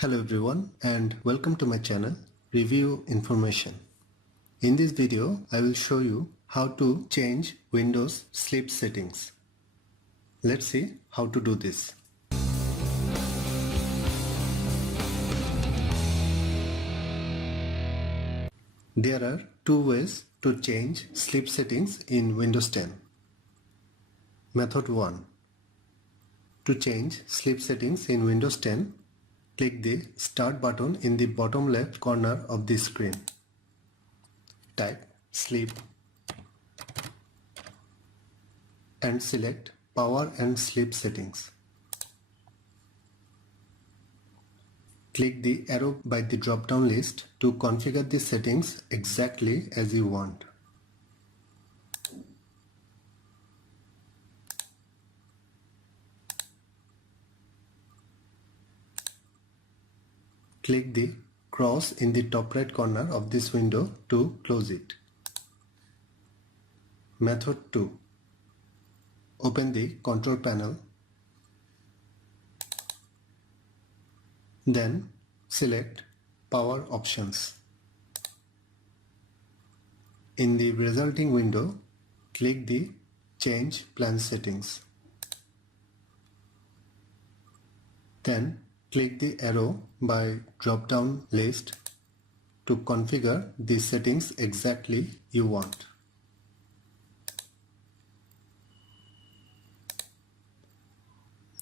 Hello everyone and welcome to my channel Review Information. In this video I will show you how to change Windows sleep settings. Let's see how to do this. There are two ways to change sleep settings in Windows 10. Method 1. To change sleep settings in Windows 10, click the Start button in the bottom left corner of the screen. Type Sleep and select Power and Sleep Settings. Click the arrow by the drop-down list to configure the settings exactly as you want. Click the cross in the top right corner of this window to close it. Method 2. Open the control panel. Then select Power Options. In the resulting window, click the Change Plan Settings. Then click the arrow by drop-down list to configure the settings exactly you want.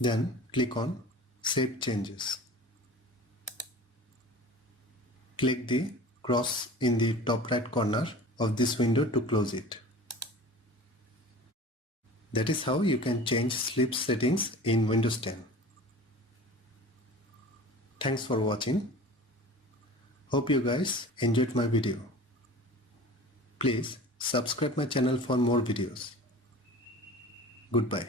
Then click on Save Changes. Click the cross in the top right corner of this window to close it. That is how you can change sleep settings in Windows 10. Thanks for watching. Hope you guys enjoyed my video. Please subscribe my channel for more videos. Goodbye.